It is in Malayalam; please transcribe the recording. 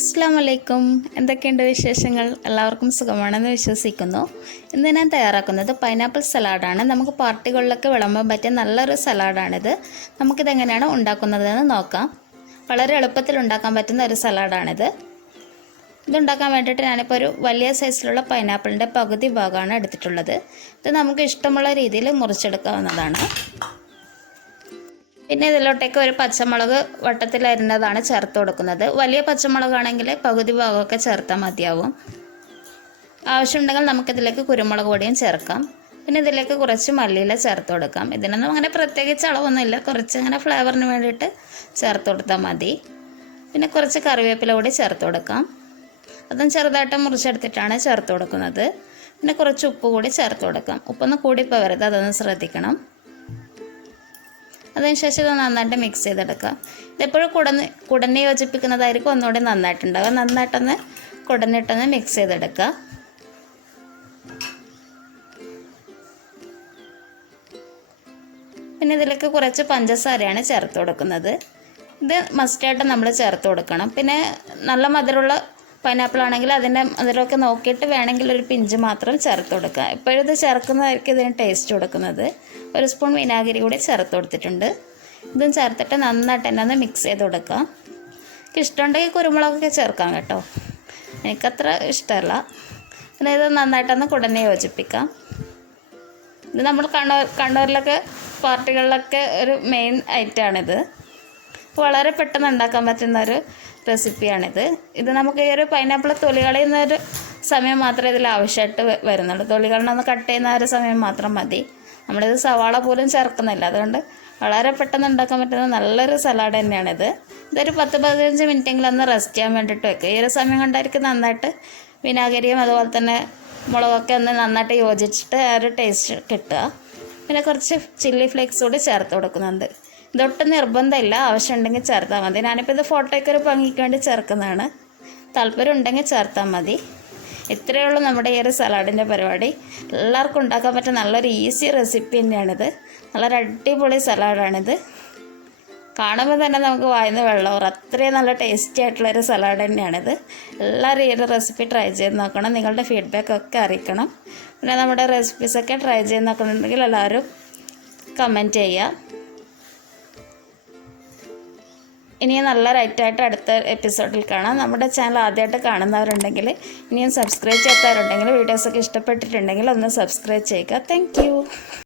അസ്സലാമലൈക്കും. എന്തൊക്കെയുണ്ട് വിശേഷങ്ങൾ? എല്ലാവർക്കും സുഖമാണെന്ന് വിശ്വസിക്കുന്നു. ഇന്ന് ഞാൻ തയ്യാറാക്കുന്നത് പൈനാപ്പിൾ സലാഡാണ്. നമുക്ക് പാർട്ടികളിലൊക്കെ വിളമ്പാൻ പറ്റിയ നല്ലൊരു സലാഡാണിത്. നമുക്കിതെങ്ങനെയാണ് ഉണ്ടാക്കുന്നതെന്ന് നോക്കാം. വളരെ എളുപ്പത്തിൽ ഉണ്ടാക്കാൻ പറ്റുന്ന ഒരു സലാഡാണിത്. ഇതുണ്ടാക്കാൻ വേണ്ടിയിട്ട് ഞാനിപ്പോൾ ഒരു വലിയ സൈസിലുള്ള പൈനാപ്പിളിൻ്റെ പകുതി ഭാഗമാണ് എടുത്തിട്ടുള്ളത്. ഇത് നമുക്ക് ഇഷ്ടമുള്ള രീതിയിൽ മുറിച്ചെടുക്കാവുന്നതാണ്. പിന്നെ ഇതിലോട്ടേക്ക് ഒരു പച്ചമുളക് വട്ടത്തിലരിഞ്ഞതാണ് ചേർത്ത് കൊടുക്കുന്നത്. വലിയ പച്ചമുളകാണെങ്കിൽ പകുതി ഭാഗമൊക്കെ ചേർത്താൽ മതിയാവും. ആവശ്യമുണ്ടെങ്കിൽ നമുക്കിതിലേക്ക് കുരുമുളക് പൊടിയും ചേർക്കാം. പിന്നെ ഇതിലേക്ക് കുറച്ച് മല്ലിയില ചേർത്ത് കൊടുക്കാം. ഇതിനൊന്നും അങ്ങനെ പ്രത്യേകിച്ച് അളവൊന്നുമില്ല, കുറച്ച് അങ്ങനെ ഫ്ലേവറിന് വേണ്ടിയിട്ട് ചേർത്ത് കൊടുത്താൽ മതി. പിന്നെ കുറച്ച് കറിവേപ്പില കൂടി ചേർത്ത് കൊടുക്കാം. അതും ചെറുതായിട്ട് മുറിച്ചെടുത്തിട്ടാണ് ചേർത്ത് കൊടുക്കുന്നത്. പിന്നെ കുറച്ച് ഉപ്പ് കൂടി ചേർത്ത് കൊടുക്കാം. ഉപ്പൊന്ന് കൂടിപ്പോവരുത്, അതൊന്ന് ശ്രദ്ധിക്കണം. അതിനുശേഷം ഇത് നന്നായിട്ട് മിക്സ് ചെയ്തെടുക്കാം. ഇതെപ്പോഴും കുടഞ്ഞ് യോജിപ്പിക്കുന്നതായിരിക്കും ഒന്നുകൂടി നന്നായിട്ടുണ്ടാവുക. നന്നായിട്ടൊന്ന് കുടഞ്ഞിട്ടൊന്ന് മിക്സ് ചെയ്തെടുക്കുക. പിന്നെ ഇതിലേക്ക് കുറച്ച് പഞ്ചസാരയാണ് ചേർത്ത് കൊടുക്കുന്നത്. ഇത് മസ്റ്റായിട്ട് നമ്മൾ ചേർത്ത് കൊടുക്കണം. പിന്നെ നല്ല മധുരമുള്ള പൈനാപ്പിൾ ആണെങ്കിൽ അതിൻ്റെ മധുരമൊക്കെ നോക്കിയിട്ട് വേണമെങ്കിൽ ഒരു പിഞ്ച് മാത്രം ചേർത്ത് കൊടുക്കുക. എപ്പോഴും ഇത് ചേർക്കുന്നതായിരിക്കും ഇതിന് ടേസ്റ്റ് കൊടുക്കുന്നത്. ഒരു സ്പൂൺ വിനാഗിരി കൂടി ചേർത്ത് കൊടുത്തിട്ടുണ്ട്. ഇതും ചേർത്തിട്ട് നന്നായിട്ട് തന്നെ ഒന്ന് മിക്സ് ചെയ്ത് കൊടുക്കുക. എനിക്ക് ഇഷ്ടമുണ്ടെങ്കിൽ കുരുമുളകൊക്കെ ചേർക്കാം കേട്ടോ, എനിക്കത്ര ഇഷ്ടമല്ല. പിന്നെ ഇത് നന്നായിട്ടൊന്ന് കുടഞ്ഞ് യോജിപ്പിക്കാം. ഇത് നമ്മൾ കണ്ണൂരിലൊക്കെ പാർട്ടികളിലൊക്കെ ഒരു മെയിൻ ഐറ്റമാണിത്. വളരെ പെട്ടെന്ന് ഉണ്ടാക്കാൻ പറ്റുന്ന ഒരു റെസിപ്പിയാണിത്. ഇത് നമുക്ക് ഈ ഒരു പൈനാപ്പിൾ തൊലി കളയുന്ന ഒരു സമയം മാത്രമേ ഇതിൽ ആവശ്യമായിട്ട് വരുന്നുള്ളൂ. തൊലികളൊന്ന് കട്ട് ചെയ്യുന്ന ഒരു സമയം മാത്രം മതി. നമ്മളിത് സവാള പോലും ചേർക്കുന്നില്ല. അതുകൊണ്ട് വളരെ പെട്ടെന്ന് ഉണ്ടാക്കാൻ പറ്റുന്ന നല്ലൊരു സലാഡ് തന്നെയാണിത്. ഇതൊരു 10-15 മിനിറ്റെങ്കിലും ഒന്ന് റെസ്റ്റ് ചെയ്യാൻ വേണ്ടിയിട്ട് വെക്കുക. ഈ ഒരു സമയം കൊണ്ടായിരിക്കും നന്നായിട്ട് വിനാഗിരിയും അതുപോലെ തന്നെ മുളകൊക്കെ ഒന്ന് നന്നായിട്ട് യോജിച്ചിട്ട് ആ ഒരു ടേസ്റ്റ് കിട്ടുക. പിന്നെ കുറച്ച് ചില്ലി ഫ്ലേക്സ് കൂടി ചേർത്ത് കൊടുക്കുന്നുണ്ട്. ഇതൊട്ടും നിർബന്ധമില്ല, ആവശ്യമുണ്ടെങ്കിൽ ചേർത്താൽ മതി. ഞാനിപ്പോൾ ഇത് ഫോട്ടോയ്ക്ക് ഒരു ഭംഗിക്ക് വേണ്ടി ചേർക്കുന്നതാണ്. താല്പര്യം ഉണ്ടെങ്കിൽ ചേർത്താൽ മതി. ഇത്രയേ ഉള്ളൂ നമ്മുടെ ഈ ഒരു സലാഡിൻ്റെ പരിപാടി. എല്ലാവർക്കും ഉണ്ടാക്കാൻ പറ്റുന്ന നല്ലൊരു ഈസി റെസിപ്പി തന്നെയാണിത്. നല്ലൊരു അടിപൊളി സലാഡാണിത്. കാണുമ്പോൾ തന്നെ നമുക്ക് വായിന്ന് വെള്ളവും, അത്രയും നല്ല ടേസ്റ്റി ആയിട്ടുള്ളൊരു സലാഡ് തന്നെയാണിത്. എല്ലാവരും ഈ ഒരു റെസിപ്പി ട്രൈ ചെയ്ത് നോക്കണം. നിങ്ങളുടെ ഫീഡ്ബാക്കൊക്കെ അറിയിക്കണം. പിന്നെ നമ്മുടെ റെസിപ്പീസൊക്കെ ട്രൈ ചെയ്ത് നോക്കണമെന്നുണ്ടെങ്കിൽ എല്ലാവരും കമൻറ്റ് ചെയ്യുക. ഇനിയും നല്ല റൈറ്റായിട്ട് അടുത്ത എപ്പിസോഡിൽ കാണാം. നമ്മുടെ ചാനൽ ആദ്യമായിട്ട് കാണുന്നവരുണ്ടെങ്കിൽ, ഇനിയും സബ്സ്ക്രൈബ് ചെയ്യാത്തവരുണ്ടെങ്കിൽ, വീഡിയോസൊക്കെ ഇഷ്ടപ്പെട്ടിട്ടുണ്ടെങ്കിൽ ഒന്ന് സബ്സ്ക്രൈബ് ചെയ്യുക. താങ്ക്